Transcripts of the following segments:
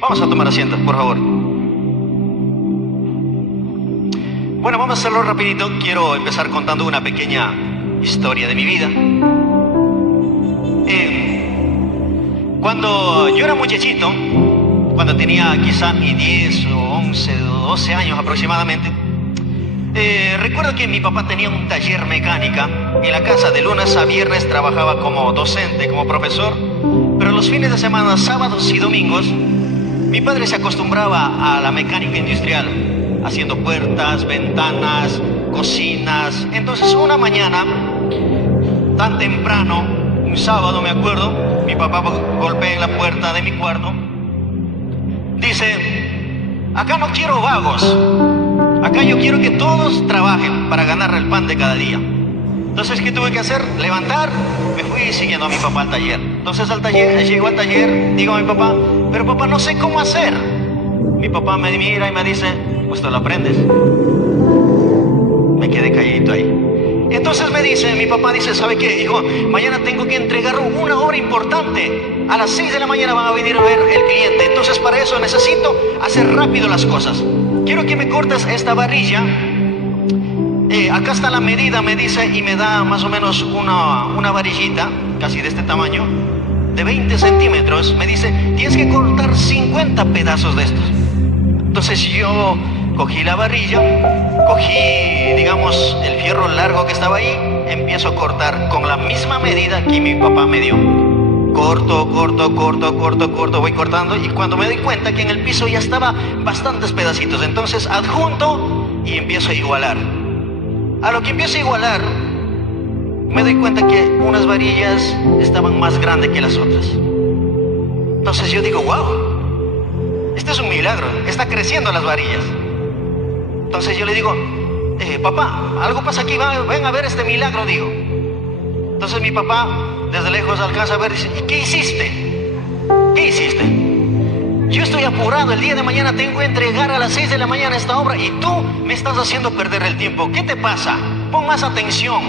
Vamos a tomar asiento, por favor. Bueno, vamos a hacerlo rapidito. Quiero empezar contando una pequeña historia de mi vida. Cuando yo era muchachito, cuando tenía quizá mis 10 o 11 o 12 años aproximadamente, recuerdo que mi papá tenía un taller mecánica en la casa. De lunes a viernes trabajaba como docente, como profesor, pero los fines de semana, sábados y domingos, mi padre se acostumbraba a la mecánica industrial, haciendo puertas, ventanas, cocinas. Entonces una mañana, tan temprano, un sábado me acuerdo, mi papá golpea en la puerta de mi cuarto. Dice: acá no quiero vagos, acá yo quiero que todos trabajen para ganar el pan de cada día. Entonces, ¿qué tuve que hacer? Levantar, me fui siguiendo a mi papá al taller. Entonces llego al taller, digo a mi papá: pero papá, no sé cómo hacer. Mi papá me mira y me dice: pues tú lo aprendes. Me quedé calladito ahí. Entonces mi papá dice: ¿sabe qué, hijo? Mañana tengo que entregar una hora importante. A las 6 de la mañana van a venir a ver el cliente. Entonces para eso necesito hacer rápido las cosas. Quiero que me cortes esta varilla. Acá está la medida, me dice, y me da más o menos una varillita, casi de este tamaño, de 20 centímetros. Me dice: tienes que cortar 50 pedazos de estos. Entonces yo cogí la varilla, cogí, digamos, el fierro largo que estaba ahí, empiezo a cortar con la misma medida que mi papá me dio. Corto, voy cortando, y cuando me doy cuenta que en el piso ya estaba bastantes pedacitos, entonces adjunto y empiezo a igualar. A lo que empiezo a igualar, me doy cuenta que unas varillas estaban más grandes que las otras. Entonces yo digo: wow, este es un milagro, está creciendo las varillas. Entonces yo le digo: papá, algo pasa aquí, ven a ver este milagro, digo. Entonces mi papá desde lejos alcanza a ver y dice: ¿y qué hiciste? ¿Qué hiciste? Yo estoy apurado, el día de mañana tengo que entregar a las 6 de la mañana esta obra y tú me estás haciendo perder el tiempo. ¿Qué te pasa? Pon más atención.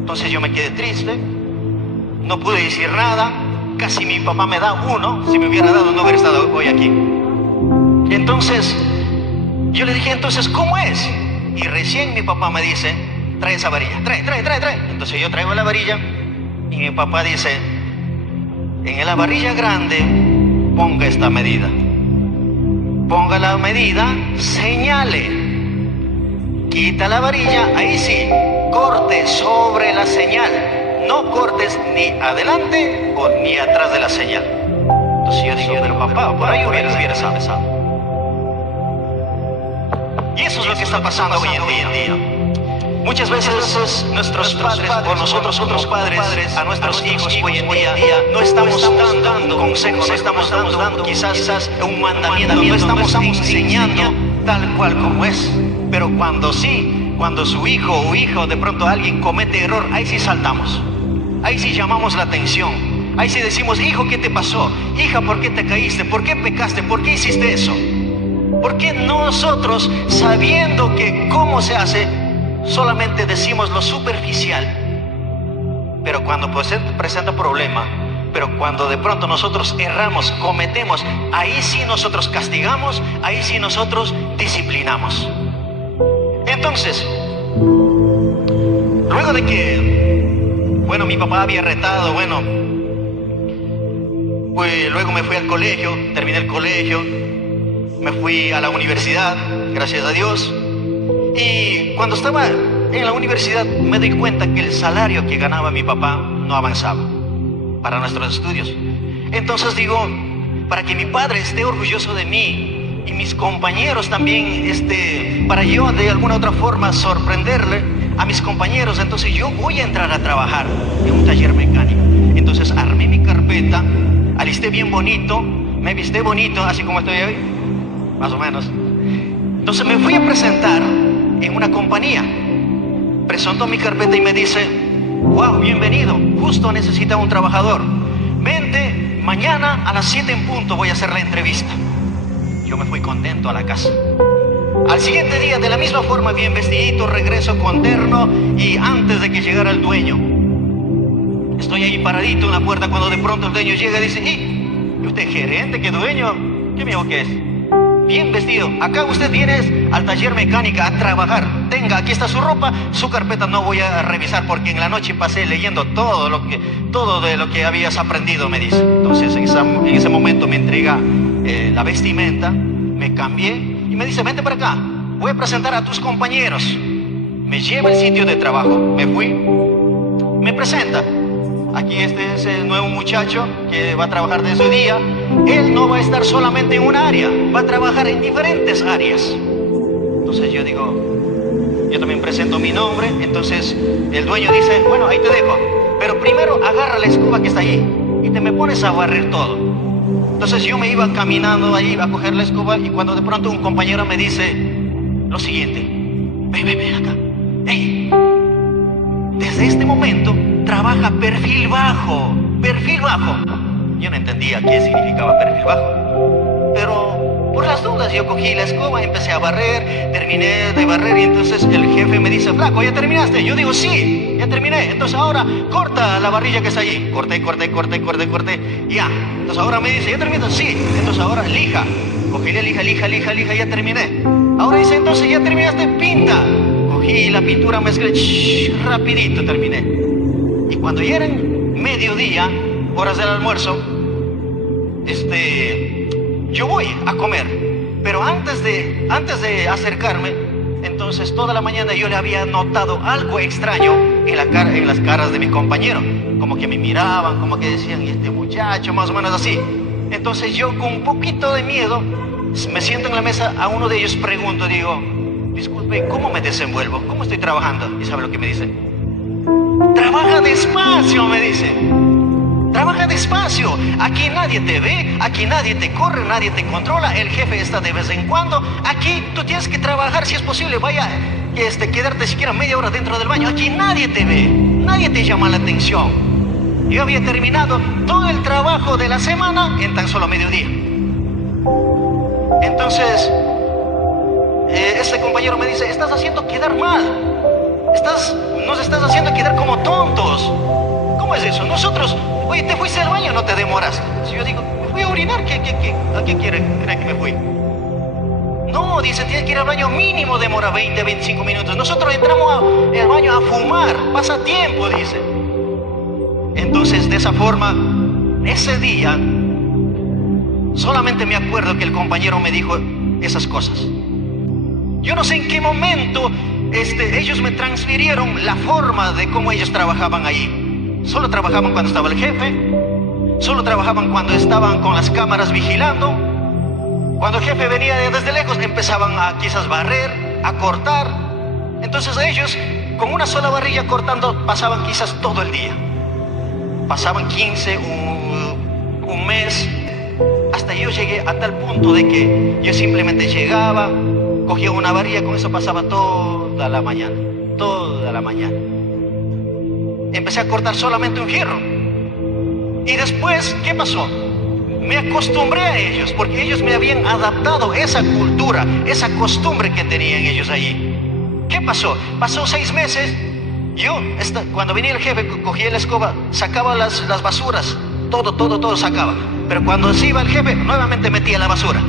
Entonces yo me quedé triste, no pude decir nada. Casi mi papá me da uno. Si me hubiera dado, no hubiera estado hoy aquí. Entonces yo le dije: entonces, ¿cómo es? Y recién mi papá me dice: trae esa varilla, trae. Entonces yo traigo la varilla y mi papá dice: en la varilla grande ponga esta medida. Ponga la medida, señale. Quita la varilla, ahí sí, corte sobre la señal. No cortes ni adelante o ni atrás de la señal. Entonces yo digo: pero papá, por ahí hubieras empezado. Y eso es lo que está pasando hoy en día. Muchas veces nuestros padres o nosotros otros padres a nuestros hijos hoy en día no estamos dando consejos, no estamos dando quizás un mandamiento, no estamos enseñando tal cual como es. Pero cuando su hijo o hija o de pronto alguien comete error, ahí sí saltamos, ahí sí llamamos la atención, ahí sí decimos: hijo, ¿qué te pasó? Hija, ¿por qué te caíste? ¿Por qué pecaste? ¿Por qué hiciste eso? ¿Por qué nosotros, sabiendo que cómo se hace, solamente decimos lo superficial? Pero cuando presenta problema, pero cuando de pronto nosotros erramos, cometemos, ahí sí nosotros castigamos, ahí sí nosotros disciplinamos. Entonces, luego de que, bueno, mi papá había retado, pues luego me fui al colegio, terminé el colegio, me fui a la universidad, gracias a Dios. Y cuando estaba en la universidad me di cuenta que el salario que ganaba mi papá no avanzaba para nuestros estudios. Entonces digo, para que mi padre esté orgulloso de mí y mis compañeros también, para yo de alguna otra forma sorprenderle a mis compañeros, entonces yo voy a entrar a trabajar en un taller mecánico. Entonces armé mi carpeta, alisté bien bonito, me visté bonito, así como estoy hoy, más o menos. Entonces me fui a presentar en una compañía. Presentó mi carpeta y me dice: wow, bienvenido, justo necesita un trabajador. Vente, mañana a las 7 en punto voy a hacer la entrevista. Yo me fui contento a la casa. Al siguiente día, de la misma forma, bien vestidito, regreso con terno y antes de que llegara el dueño. Estoy ahí paradito en la puerta cuando de pronto el dueño llega y dice: ¿y usted es gerente? ¿Qué dueño? ¿Qué me dijo que es? Bien vestido. Acá usted viene al taller mecánica a trabajar. Tenga, aquí está su ropa, su carpeta no voy a revisar porque en la noche pasé leyendo todo de lo que habías aprendido, me dice. Entonces en ese momento me entrega la vestimenta, me cambié y me dice, vente para acá, voy a presentar a tus compañeros. Me lleva al sitio de trabajo, me fui, me presenta. Aquí este es el nuevo muchacho que va a trabajar de ese día. Él no va a estar solamente en una área, va a trabajar en diferentes áreas. Entonces yo digo, yo también presento mi nombre. Entonces el dueño dice, bueno, ahí te dejo, pero primero agarra la escoba que está ahí y te me pones a barrer todo. Entonces yo me iba caminando ahí a coger la escoba y cuando de pronto un compañero me dice lo siguiente, ven acá, hey, desde este momento trabaja perfil bajo, perfil bajo. Yo no entendía qué significaba perfil bajo, pero por las dudas yo cogí la escoba, empecé a barrer, terminé de barrer y entonces el jefe me dice, flaco, ¿ya terminaste? Yo digo, sí, ya terminé. Entonces ahora corta la varilla que está allí. Corté, ya. Entonces ahora me dice, ¿ya terminaste? Sí. Entonces ahora lija. Cogí la lija, ya terminé. Ahora dice, entonces ya terminaste, pinta. Cogí la pintura, mezclé, rapidito terminé. Y cuando ya eran mediodía, horas del almuerzo, yo voy a comer. Pero antes de acercarme, entonces toda la mañana yo le había notado algo extraño en las caras de mis compañeros. Como que me miraban, como que decían, ¿y este muchacho? Más o menos así. Entonces yo con un poquito de miedo, me siento en la mesa, a uno de ellos pregunto, digo, disculpe, ¿cómo me desenvuelvo? ¿Cómo estoy trabajando? ¿Y sabe lo que me dice? Trabaja despacio, me dice. Trabaja despacio. Aquí nadie te ve, aquí nadie te corre, nadie te controla. El jefe está de vez en cuando. Aquí tú tienes que trabajar, si es posible, vaya, quedarte siquiera media hora dentro del baño. Aquí nadie te ve, nadie te llama la atención. Yo había terminado todo el trabajo de la semana en tan solo mediodía. Entonces, este compañero me dice, estás haciendo quedar mal. Nos estás haciendo quedar como tontos. ¿Cómo es eso? Nosotros, oye, te fuiste al baño, no te demoras. Si yo digo, me fui a orinar, ¿a qué cree que me fui? No, dice, tienes que ir al baño mínimo, demora 20, 25 minutos. Nosotros entramos al baño a fumar, pasa tiempo, dice. Entonces, de esa forma, ese día, solamente me acuerdo que el compañero me dijo esas cosas. Yo no sé en qué momento ellos me transfirieron la forma de cómo ellos trabajaban ahí. Solo trabajaban cuando estaba el jefe, solo trabajaban cuando estaban con las cámaras vigilando. Cuando el jefe venía desde lejos, empezaban a quizás barrer, a cortar. Entonces ellos, con una sola varilla cortando, pasaban quizás todo el día. Pasaban 15, un mes, hasta yo llegué a tal punto de que yo simplemente llegaba, cogía una varilla, con eso pasaba toda la mañana. Empecé a cortar solamente un fierro. Y después, ¿qué pasó? Me acostumbré a ellos, porque ellos me habían adaptado esa cultura, esa costumbre que tenían ellos allí. ¿Qué pasó? Pasó 6 meses. Yo, cuando venía el jefe, cogía la escoba, sacaba las basuras, todo sacaba. Pero cuando se iba el jefe, nuevamente metía la basura.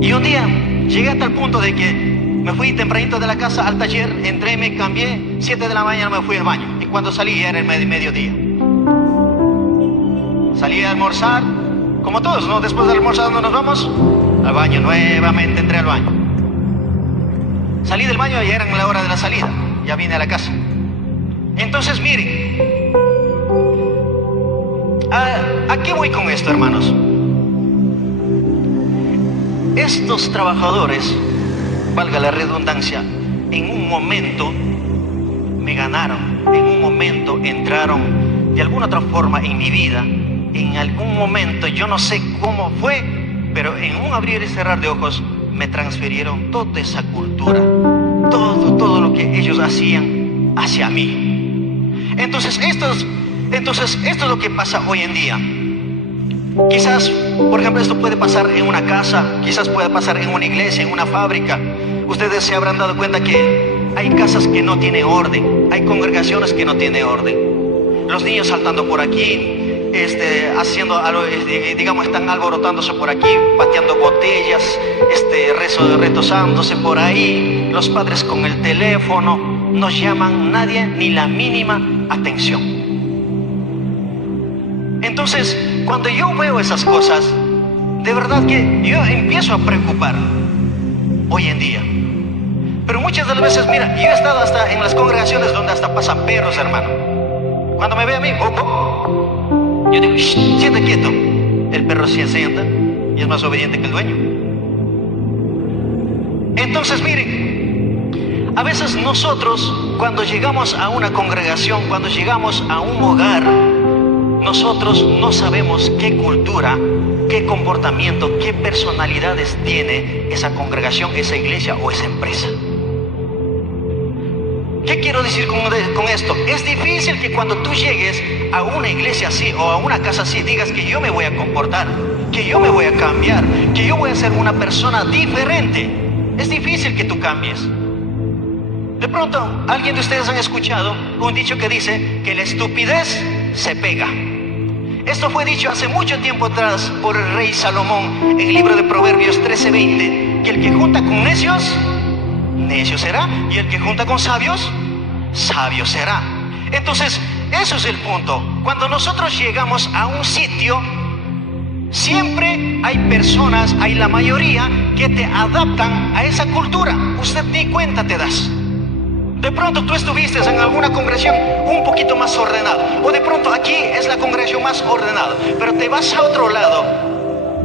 Y un día llegué a tal punto de que me fui tempranito de la casa al taller, entré, me cambié, 7 de la mañana me fui al baño. Y cuando salí ya era el mediodía. Salí a almorzar, como todos, ¿no? Después de almorzar, ¿dónde nos vamos? Al baño, nuevamente entré al baño. Salí del baño y era la hora de la salida. Ya vine a la casa. Entonces, miren, ¿a qué voy con esto, hermanos? Estos trabajadores, valga la redundancia, en un momento me ganaron, en un momento entraron de alguna otra forma en mi vida. En algún momento, yo no sé cómo fue, pero en un abrir y cerrar de ojos me transfirieron toda esa cultura, todo lo que ellos hacían hacia mí. Entonces esto es lo que pasa hoy en día. Quizás, por ejemplo, esto puede pasar en una casa, quizás puede pasar en una iglesia, en una fábrica. Ustedes se habrán dado cuenta que hay casas que no tienen orden, hay congregaciones que no tienen orden. Los niños saltando por aquí, haciendo algo, digamos, están alborotándose por aquí, pateando botellas, retozándose por ahí, los padres con el teléfono, no llaman nadie ni la mínima atención. Entonces, cuando yo veo esas cosas, de verdad que yo empiezo a preocupar hoy en día. Pero muchas de las veces, mira, yo he estado hasta en las congregaciones donde hasta pasan perros, hermano. Cuando me ve a mí, yo digo, siéntate quieto. El perro se sienta y es más obediente que el dueño. Entonces, miren, a veces nosotros, cuando llegamos a una congregación, cuando llegamos a un hogar, nosotros no sabemos qué cultura, qué comportamiento, qué personalidades tiene esa congregación, esa iglesia o esa empresa. ¿Qué quiero decir con esto? Es difícil que cuando tú llegues a una iglesia así o a una casa así digas que yo me voy a comportar, que yo me voy a cambiar, que yo voy a ser una persona diferente. Es difícil que tú cambies. De pronto, alguien de ustedes han escuchado un dicho que dice que la estupidez se pega. Esto fue dicho hace mucho tiempo atrás por el rey Salomón en el libro de Proverbios 13:20, que el que junta con necios, necio será, y el que junta con sabios, sabio será. Entonces, eso es el punto. Cuando nosotros llegamos a un sitio, siempre hay personas, hay la mayoría que te adaptan a esa cultura. Usted ni cuenta te das. De pronto tú estuviste en alguna congregación un poquito más ordenada, o de pronto aquí es la congregación más ordenada, pero te vas a otro lado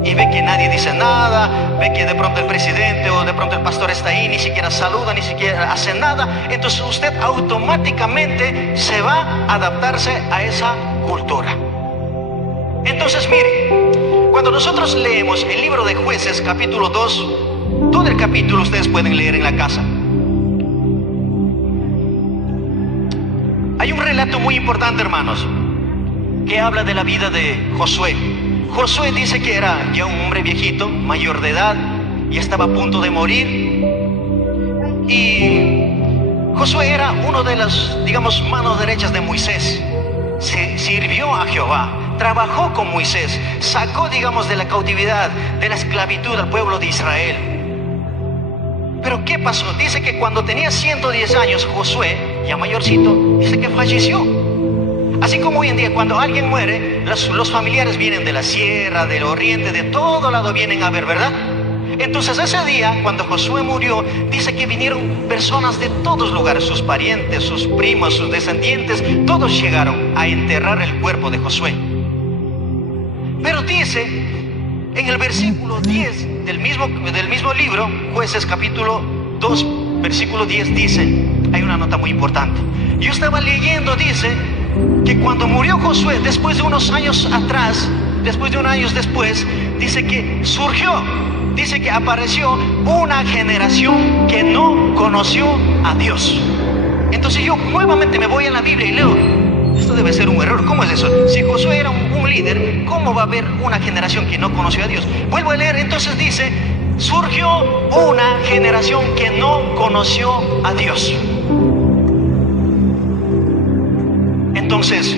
y ve que nadie dice nada, ve que de pronto el presidente o de pronto el pastor está ahí, ni siquiera saluda, ni siquiera hace nada. Entonces usted automáticamente se va a adaptarse a esa cultura. Entonces mire, cuando nosotros leemos el libro de Jueces capítulo 2, todo el capítulo ustedes pueden leer en la casa. Hay un relato muy importante, hermanos, que habla de la vida de Josué. Josué dice que era ya un hombre viejito, mayor de edad, y estaba a punto de morir. Y Josué era uno de las, digamos, manos derechas de Moisés. Se sirvió a Jehová, trabajó con Moisés, sacó, digamos, de la cautividad, de la esclavitud al pueblo de Israel. Pero ¿qué pasó? Dice que cuando tenía 110 años, Josué, ya mayorcito, dice que falleció. Así como hoy en día cuando alguien muere, los familiares vienen de la sierra, del oriente, de todo lado vienen a ver, ¿verdad? Entonces ese día, cuando Josué murió, dice que vinieron personas de todos lugares, sus parientes, sus primos, sus descendientes, todos llegaron a enterrar el cuerpo de Josué. Pero dice, en el versículo 10 del mismo libro, Jueces capítulo 2, versículo 10, dice, hay una nota muy importante. Yo estaba leyendo, dice, que cuando murió Josué, después de unos años atrás, después de unos años después, dice que surgió, dice que apareció una generación que no conoció a Dios. Entonces yo nuevamente me voy a la Biblia y leo, esto debe ser un error, ¿cómo es eso? Si Josué era un líder, ¿cómo va a haber una generación que no conoció a Dios? Vuelvo a leer, entonces dice, surgió una generación que no conoció a Dios. Entonces,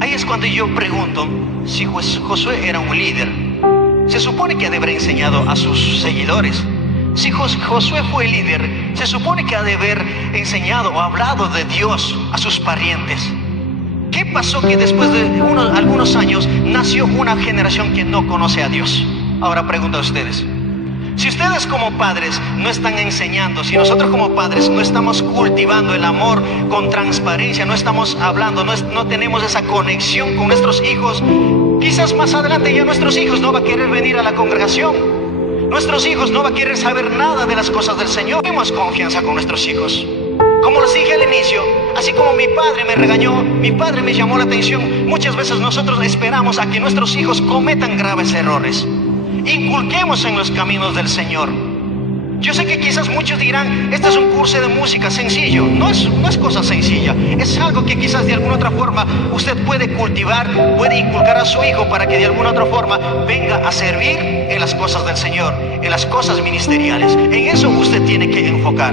ahí es cuando yo pregunto si Josué era un líder. Se supone que ha de haber enseñado a sus seguidores. Si Josué fue líder, se supone que ha de haber enseñado o hablado de Dios a sus parientes. ¿Qué pasó que después de algunos años nació una generación que no conoce a Dios? Ahora pregunto a ustedes. Si ustedes como padres no están enseñando, si nosotros como padres no estamos cultivando el amor con transparencia, no estamos hablando, no tenemos esa conexión con nuestros hijos, quizás más adelante ya nuestros hijos no van a querer venir a la congregación. Nuestros hijos no van a querer saber nada de las cosas del Señor. Tenemos confianza con nuestros hijos. Como les dije al inicio, así como mi padre me regañó, mi padre me llamó la atención, muchas veces nosotros esperamos a que nuestros hijos cometan graves errores. Inculquemos en los caminos del Señor. Yo sé que quizás muchos dirán, este es un curso de música sencillo. No es cosa sencilla. Es algo que quizás de alguna otra forma usted puede cultivar, puede inculcar a su hijo para que de alguna otra forma venga a servir en las cosas del Señor, en las cosas ministeriales. En eso usted tiene que enfocar.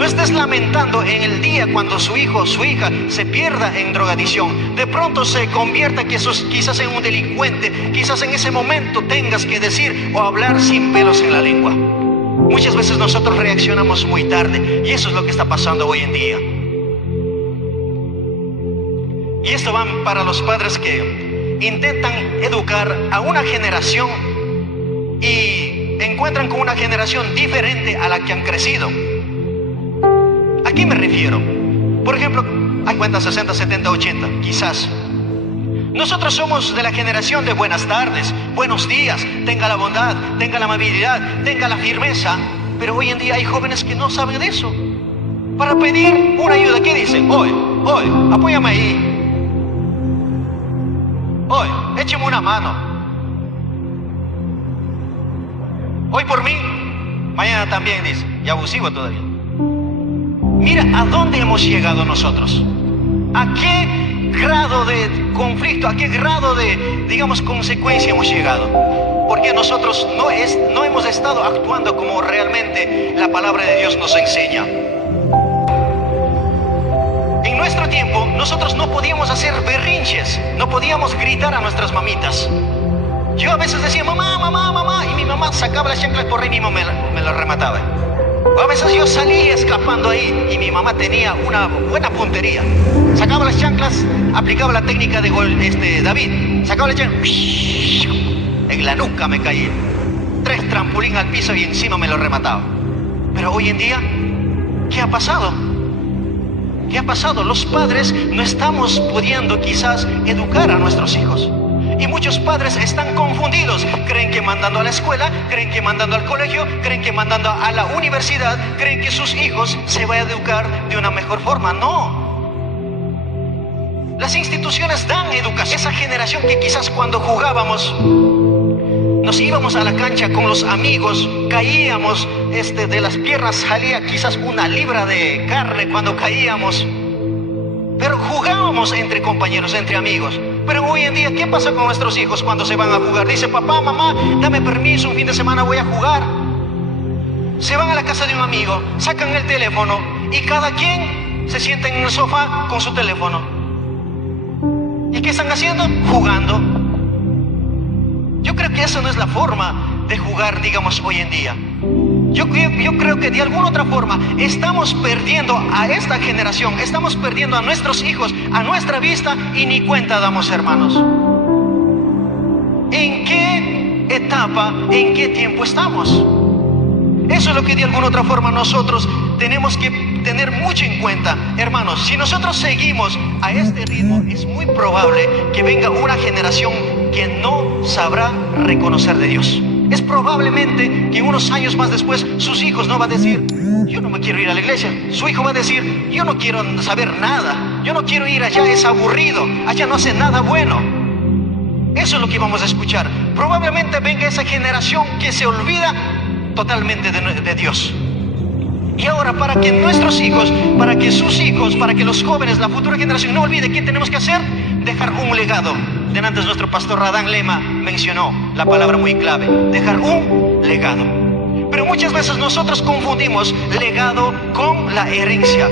No estés lamentando en el día cuando su hijo o su hija se pierda en drogadicción. De pronto se convierta quizás en un delincuente. Quizás en ese momento tengas que decir o hablar sin pelos en la lengua. Muchas veces nosotros reaccionamos muy tarde y eso es lo que está pasando hoy en día. Y esto va para los padres que intentan educar a una generación y encuentran con una generación diferente a la que han crecido. ¿A qué me refiero? Por ejemplo, hay cuentas 60, 70, 80, quizás. Nosotros somos de la generación de buenas tardes, buenos días, tenga la bondad, tenga la amabilidad, tenga la firmeza. Pero hoy en día hay jóvenes que no saben de eso. Para pedir una ayuda, ¿qué dicen? Hoy, apóyame ahí. Hoy, écheme una mano. Hoy por mí, mañana también, dice. Y abusivo todavía. Mira a dónde hemos llegado nosotros. ¿A qué grado de conflicto, a qué grado de, digamos, consecuencia hemos llegado? Porque nosotros no hemos estado actuando como realmente la palabra de Dios nos enseña. En nuestro tiempo, nosotros no podíamos hacer berrinches, no podíamos gritar a nuestras mamitas. Yo a veces decía, mamá, mamá, mamá, y mi mamá sacaba las chanclas por ahí mismo me las remataba. O a veces yo salía escapando ahí y mi mamá tenía una buena puntería. Sacaba las chanclas, aplicaba la técnica de gol, David. Sacaba las chanclas, en la nuca me caía. 3 trampolín al piso y encima me lo remataba. Pero hoy en día, ¿qué ha pasado? ¿Qué ha pasado? Los padres no estamos pudiendo quizás educar a nuestros hijos. Y muchos padres están confundidos. Creen que mandando a la escuela, creen que mandando al colegio, creen que mandando a la universidad, creen que sus hijos se van a educar de una mejor forma. No. Las instituciones dan educación. Esa generación que quizás cuando jugábamos, nos íbamos a la cancha con los amigos, caíamos, de las piernas salía quizás 1 libra de carne cuando caíamos. Pero jugábamos entre compañeros, entre amigos. Pero hoy en día, ¿qué pasa con nuestros hijos cuando se van a jugar? Dice, papá, mamá, dame permiso, un fin de semana voy a jugar. Se van a la casa de un amigo, sacan el teléfono y cada quien se sienta en el sofá con su teléfono. ¿Y qué están haciendo? Jugando. Yo creo que esa no es la forma de jugar, digamos, hoy en día. Yo creo que de alguna otra forma estamos perdiendo a esta generación, estamos perdiendo a nuestros hijos, a nuestra vista y ni cuenta damos, hermanos. ¿En qué etapa, en qué tiempo estamos? Eso es lo que de alguna otra forma nosotros tenemos que tener mucho en cuenta. Hermanos, si nosotros seguimos a este ritmo, es muy probable que venga una generación que no sabrá reconocer de Dios. Es probablemente que unos años más después sus hijos no van a decir, yo no me quiero ir a la iglesia. Su hijo va a decir, yo no quiero saber nada, yo no quiero ir allá, es aburrido, allá no hace nada bueno. Eso es lo que vamos a escuchar. Probablemente venga esa generación que se olvida totalmente de Dios. Y ahora, para que nuestros hijos, para que sus hijos, para que los jóvenes, la futura generación no olvide, ¿qué tenemos que hacer? Dejar un legado. Antes nuestro pastor Radán Lema mencionó la palabra muy clave, dejar un legado. Pero muchas veces nosotros confundimos legado con la herencia.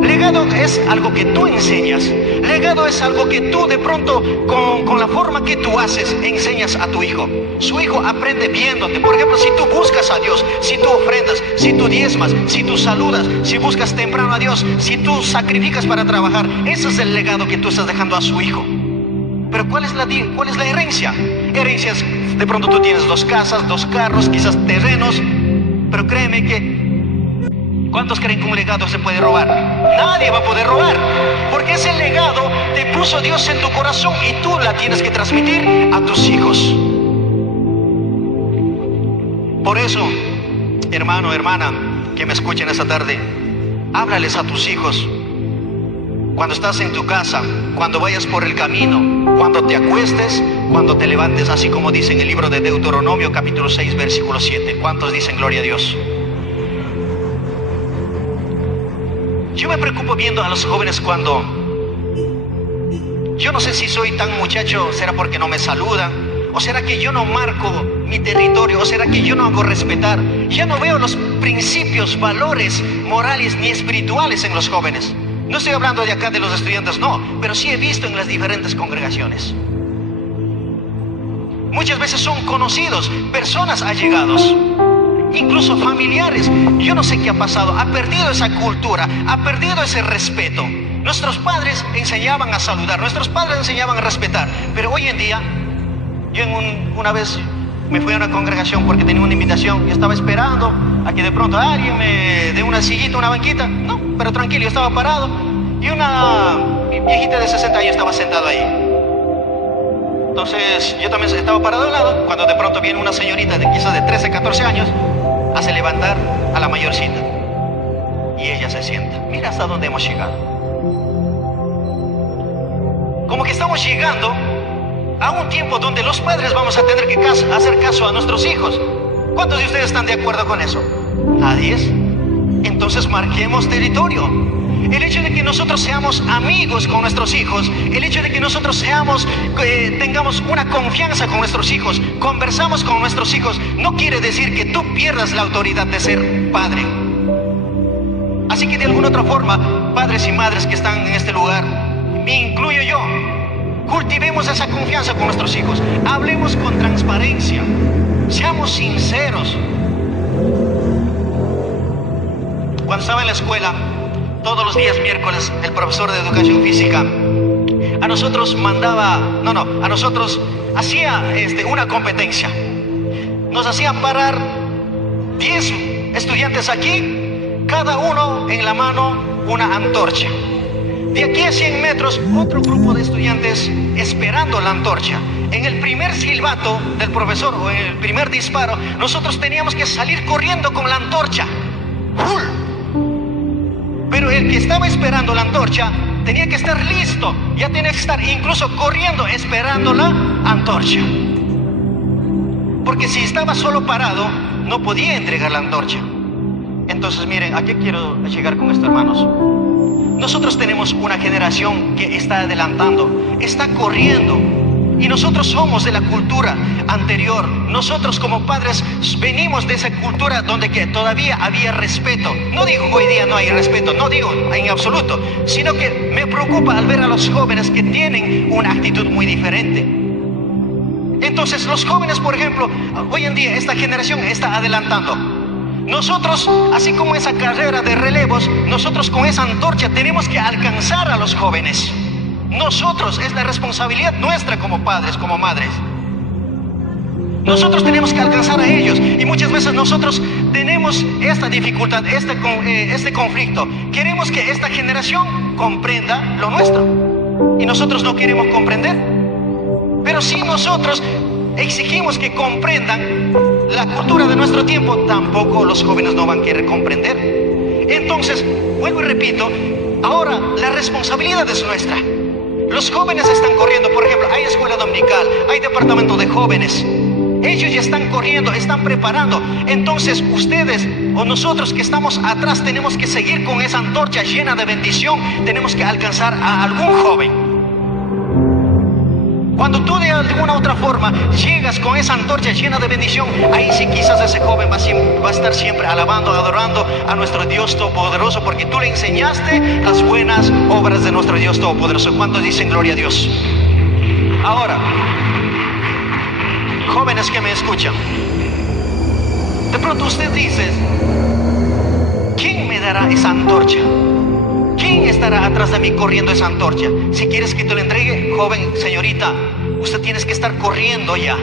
Legado es algo que tú enseñas. Legado es algo que tú de pronto, con la forma que tú haces, enseñas a tu hijo. Su hijo aprende viéndote. Por ejemplo, si tú buscas a Dios, si tú ofrendas, si tú diezmas, si tú saludas, si buscas temprano a Dios, si tú sacrificas para trabajar, ese es el legado que tú estás dejando a su hijo. Pero ¿cuál es la herencia? Herencia es, de pronto tú tienes 2 casas, 2 carros, quizás terrenos. Pero créeme que, ¿cuántos creen que un legado se puede robar? Nadie va a poder robar, porque ese legado te puso Dios en tu corazón y tú la tienes que transmitir a tus hijos. Por eso, hermano, hermana, que me escuchen esta tarde, háblales a tus hijos. Cuando estás en tu casa, cuando vayas por el camino, cuando te acuestes, cuando te levantes, así como dice en el libro de Deuteronomio capítulo 6 versículo 7. ¿Cuántos dicen gloria a Dios? Yo me preocupo viendo a los jóvenes cuando, yo no sé si soy tan muchacho, será porque no me saludan, o será que yo no marco mi territorio, o será que yo no hago respetar. Ya no veo a los principios, valores morales ni espirituales en los jóvenes. No estoy hablando de acá de los estudiantes, no, pero sí he visto en las diferentes congregaciones. Muchas veces son conocidos, personas allegados, incluso familiares. Yo no sé qué ha pasado, ha perdido esa cultura, ha perdido ese respeto. Nuestros padres enseñaban a saludar, nuestros padres enseñaban a respetar, pero hoy en día, yo una vez me fui a una congregación porque tenía una invitación, yo estaba esperando a que de pronto alguien me dé una sillita, una banquita, no, pero tranquilo, yo estaba parado y una viejita de 60 años estaba sentada ahí. Entonces yo también estaba parado al lado, cuando de pronto viene una señorita de quizás de 13, 14 años, hace levantar a la mayorcita y ella se sienta. Mira hasta dónde hemos llegado. Como que estamos llegando a un tiempo donde los padres vamos a tener que hacer caso a nuestros hijos. ¿Cuántos de ustedes están de acuerdo con eso? ¿Nadie? Entonces marquemos territorio. El hecho de que nosotros seamos amigos con nuestros hijos, el hecho de que nosotros tengamos una confianza con nuestros hijos, conversamos con nuestros hijos, no quiere decir que tú pierdas la autoridad de ser padre. Así que de alguna otra forma, padres y madres que están en este lugar, me incluyo yo, cultivemos esa confianza con nuestros hijos, hablemos con transparencia, seamos sinceros. Cuando estaba en la escuela, todos los días miércoles, el profesor de educación física a nosotros hacía una competencia. Nos hacía parar 10 estudiantes aquí, cada uno en la mano una antorcha. De aquí a 100 metros, otro grupo de estudiantes esperando la antorcha. En el primer silbato del profesor o en el primer disparo, nosotros teníamos que salir corriendo con la antorcha. Pero el que estaba esperando la antorcha tenía que estar listo, ya tenía que estar incluso corriendo esperando la antorcha. Porque si estaba solo parado, no podía entregar la antorcha. Entonces miren, ¿a qué quiero llegar con esto, hermanos? Nosotros tenemos una generación que está adelantando, está corriendo. Y nosotros somos de la cultura anterior. Nosotros como padres venimos de esa cultura donde que todavía había respeto. No digo hoy día no hay respeto, no digo en absoluto, sino que me preocupa al ver a los jóvenes que tienen una actitud muy diferente. Entonces los jóvenes, por ejemplo, hoy en día esta generación está adelantando. Nosotros, así como esa carrera de relevos, nosotros con esa antorcha tenemos que alcanzar a los jóvenes. Nosotros, es la responsabilidad nuestra como padres, como madres. Nosotros tenemos que alcanzar a ellos. Y muchas veces nosotros tenemos esta dificultad, este conflicto. Queremos que esta generación comprenda lo nuestro. Y nosotros no queremos comprender. Pero si nosotros exigimos que comprendan la cultura de nuestro tiempo, tampoco los jóvenes no van a querer comprender. Entonces, vuelvo y repito, ahora la responsabilidad es nuestra. Los jóvenes están corriendo, por ejemplo, hay escuela dominical, hay departamento de jóvenes. Ellos ya están corriendo, están preparando. Entonces ustedes o nosotros que estamos atrás tenemos que seguir con esa antorcha llena de bendición. Tenemos que alcanzar a algún joven. Cuando tú de alguna otra forma llegas con esa antorcha llena de bendición, ahí sí quizás ese joven va a estar siempre alabando, adorando a nuestro Dios Todopoderoso, porque tú le enseñaste las buenas obras de nuestro Dios Todopoderoso. ¿Cuántos dicen gloria a Dios? Ahora, jóvenes que me escuchan, de pronto usted dice, ¿quién me dará esa antorcha? ¿Quién estará atrás de mí corriendo esa antorcha? Si quieres que te la entregue, joven, señorita, usted tiene que estar corriendo ya.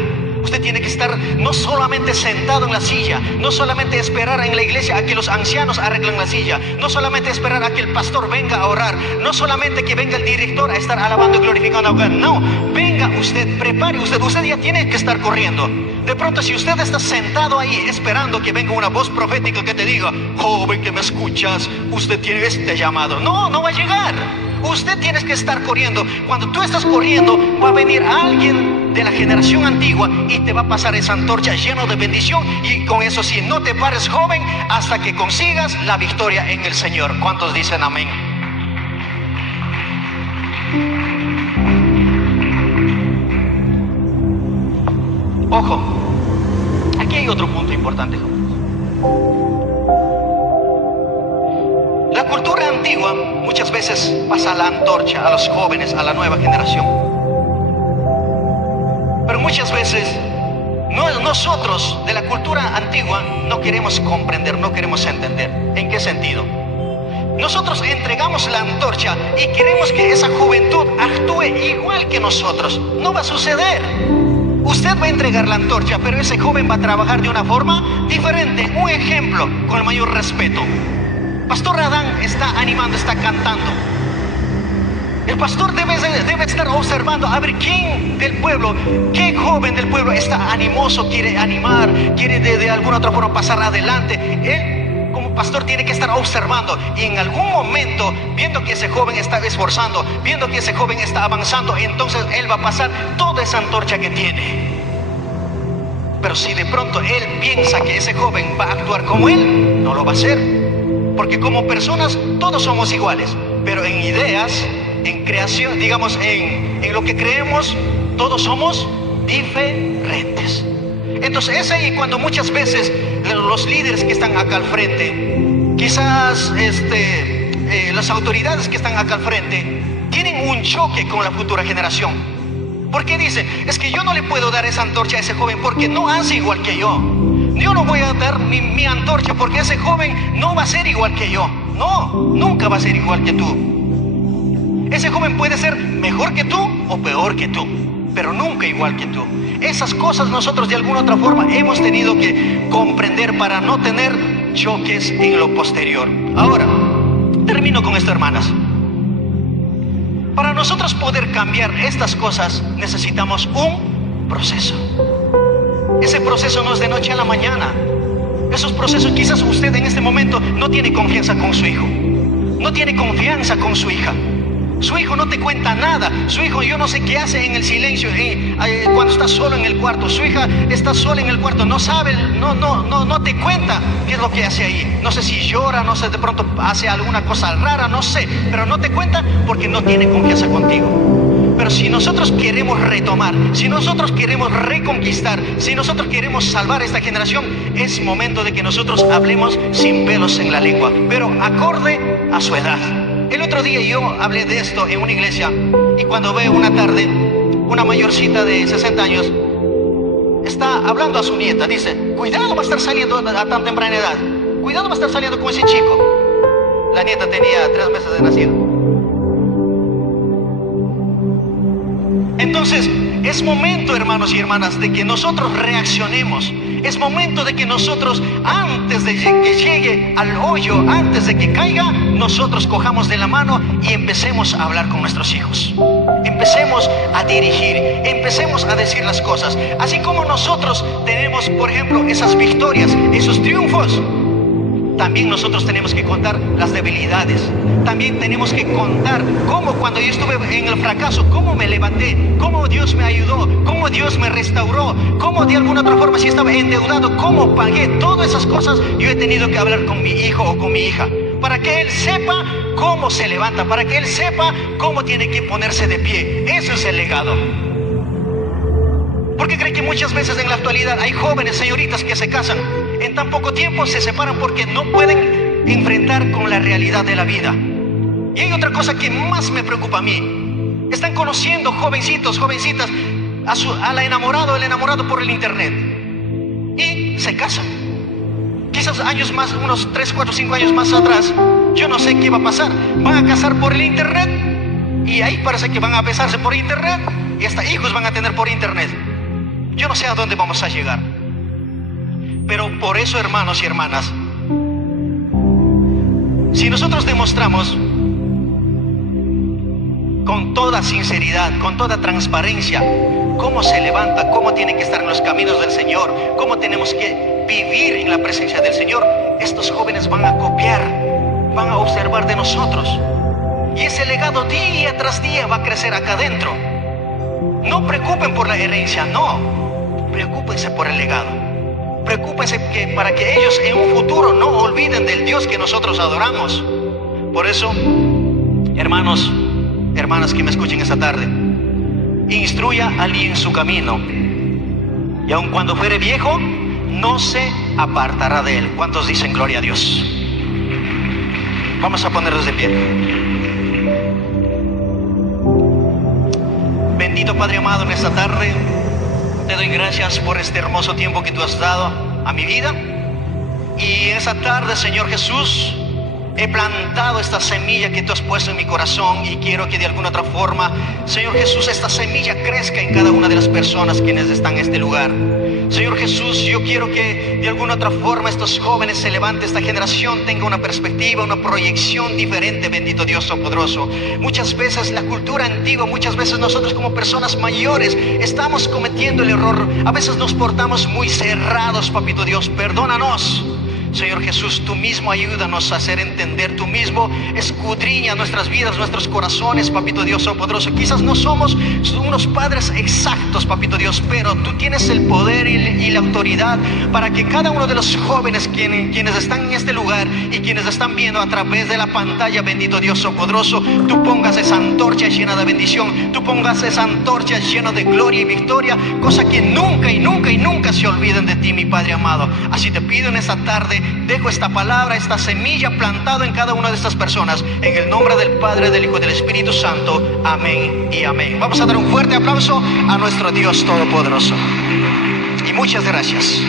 Usted tiene que estar no solamente sentado en la silla, no solamente esperar en la iglesia a que los ancianos arreglen la silla, no solamente esperar a que el pastor venga a orar, no solamente que venga el director a estar alabando y glorificando a Dios. No, venga usted, prepare usted ya tiene que estar corriendo. De pronto, si usted está sentado ahí esperando que venga una voz profética que te diga, joven que me escuchas, usted tiene este llamado, no va a llegar. Usted tiene que estar corriendo. Cuando tú estás corriendo, va a venir alguien de la generación antigua y te va a pasar esa antorcha llena de bendición. Y con eso sí, no te pares, joven, hasta que consigas la victoria en el Señor. ¿Cuántos dicen amén? Ojo, aquí hay otro punto importante, jóvenes. cultura antigua muchas veces pasa la antorcha a los jóvenes, a la nueva generación. Pero muchas veces nosotros de la cultura antigua no queremos comprender, no queremos entender. ¿En qué sentido? Nosotros entregamos la antorcha y queremos que esa juventud actúe igual que nosotros. No va a suceder. Usted va a entregar la antorcha, pero ese joven va a trabajar de una forma diferente. Un ejemplo, con el mayor respeto. Pastor Adán está animando, está cantando. El pastor debe estar observando a ver quién del pueblo, qué joven del pueblo está animoso, quiere animar, quiere de alguna otra forma pasar adelante. Él como pastor tiene que estar observando y en algún momento, viendo que ese joven está esforzando, viendo que ese joven está avanzando, entonces él va a pasar toda esa antorcha que tiene. Pero si de pronto él piensa que ese joven va a actuar como él, no lo va a hacer. Porque como personas todos somos iguales, pero en ideas, en creación, digamos en lo que creemos, todos somos diferentes. Entonces es ahí cuando muchas veces los líderes que están acá al frente, quizás las autoridades que están acá al frente, tienen un choque con la futura generación. Porque dicen, es que yo no le puedo dar esa antorcha a ese joven porque no hace igual que yo. Yo no voy a dar mi antorcha porque ese joven no va a ser igual que yo. No, nunca va a ser igual que tú. Ese joven puede ser mejor que tú o peor que tú, pero nunca igual que tú. Esas cosas nosotros de alguna otra forma hemos tenido que comprender para no tener choques en lo posterior. Ahora, termino con esto, hermanas. Para nosotros poder cambiar estas cosas necesitamos un proceso. Ese proceso no es de noche a la mañana. Esos procesos, quizás usted en este momento no tiene confianza con su hijo, no tiene confianza con su hija. Su hijo no te cuenta nada. Su hijo, yo no sé qué hace en el silencio cuando está solo en el cuarto. Su hija está sola en el cuarto, no sabe, no te cuenta qué es lo que hace ahí. No sé si llora, no sé, de pronto hace alguna cosa rara, no sé, pero no te cuenta porque no tiene confianza contigo. Pero si nosotros queremos retomar, si nosotros queremos reconquistar, si nosotros queremos salvar esta generación, es momento de que nosotros hablemos sin pelos en la lengua, pero acorde a su edad. El otro día yo hablé de esto en una iglesia y cuando veo una tarde, una mayorcita de 60 años está hablando a su nieta, dice, cuidado va a estar saliendo a tan temprana edad, cuidado va a estar saliendo con ese chico. La nieta tenía 3 meses de nacido. Entonces, es momento, hermanos y hermanas, de que nosotros reaccionemos. Es momento de que nosotros, antes de que llegue al hoyo, antes de que caiga, nosotros cojamos de la mano y empecemos a hablar con nuestros hijos. Empecemos a dirigir, empecemos a decir las cosas. Así como nosotros tenemos, por ejemplo, esas victorias, esos triunfos, también nosotros tenemos que contar las debilidades. También tenemos que contar cómo cuando yo estuve en el fracaso, cómo me levanté, cómo Dios me ayudó, cómo Dios me restauró, cómo de alguna otra forma si estaba endeudado, cómo pagué. Todas esas cosas yo he tenido que hablar con mi hijo o con mi hija, para que él sepa cómo se levanta, para que él sepa cómo tiene que ponerse de pie. Eso es el legado. Porque cree que muchas veces en la actualidad hay jóvenes, señoritas que se casan, en tan poco tiempo se separan porque no pueden enfrentar con la realidad de la vida. Y hay otra cosa que más me preocupa a mí. Están conociendo jovencitos, jovencitas, al enamorado, el enamorado por el internet. Y se casan. Quizás años más, unos 3, 4, 5 años más atrás, yo no sé qué va a pasar. Van a casar por el internet y ahí parece que van a besarse por internet y hasta hijos van a tener por internet. Yo no sé a dónde vamos a llegar. Pero por eso, hermanos y hermanas, si nosotros demostramos con toda sinceridad, con toda transparencia, cómo se levanta, cómo tiene que estar en los caminos del Señor, cómo tenemos que vivir en la presencia del Señor, estos jóvenes van a copiar, van a observar de nosotros. Y ese legado día tras día va a crecer acá adentro. No preocupen por la herencia, no. Preocúpense por el legado. Preocúpense para que ellos en un futuro no olviden del Dios que nosotros adoramos. Por eso, hermanos, hermanas que me escuchen esta tarde, instruya a alguien en su camino, y aun cuando fuere viejo, no se apartará de él. ¿Cuántos dicen gloria a Dios? Vamos a ponernos de pie. Bendito Padre amado, en esta tarde te doy gracias por este hermoso tiempo que tú has dado a mi vida. Y en esta tarde, Señor Jesús, he plantado esta semilla que tú has puesto en mi corazón y quiero que de alguna otra forma, Señor Jesús, esta semilla crezca en cada una de las personas quienes están en este lugar. Señor Jesús, yo quiero que de alguna otra forma estos jóvenes se levanten, esta generación tenga una perspectiva, una proyección diferente, bendito Dios Todopoderoso. Muchas veces la cultura antigua, muchas veces nosotros como personas mayores estamos cometiendo el error. A veces nos portamos muy cerrados, papito Dios, perdónanos. Señor Jesús, tú mismo ayúdanos a hacer entender, tú mismo escudriña nuestras vidas, nuestros corazones, papito Dios Todopoderoso. Quizás no somos unos padres exactos, papito Dios, pero tú tienes el poder y la autoridad para que cada uno de los jóvenes quienes están en este lugar y quienes están viendo a través de la pantalla, bendito Dios Todopoderoso, tú pongas esa antorcha llena de bendición, tú pongas esa antorcha llena de gloria y victoria, cosa que nunca y nunca y nunca se olviden de ti, mi Padre amado. Así te pido en esta tarde, dejo esta palabra, esta semilla plantada en cada una de estas personas, en el nombre del Padre, del Hijo y del Espíritu Santo. Amén y amén. Vamos a dar un fuerte aplauso a nuestro Dios Todopoderoso. Y muchas gracias.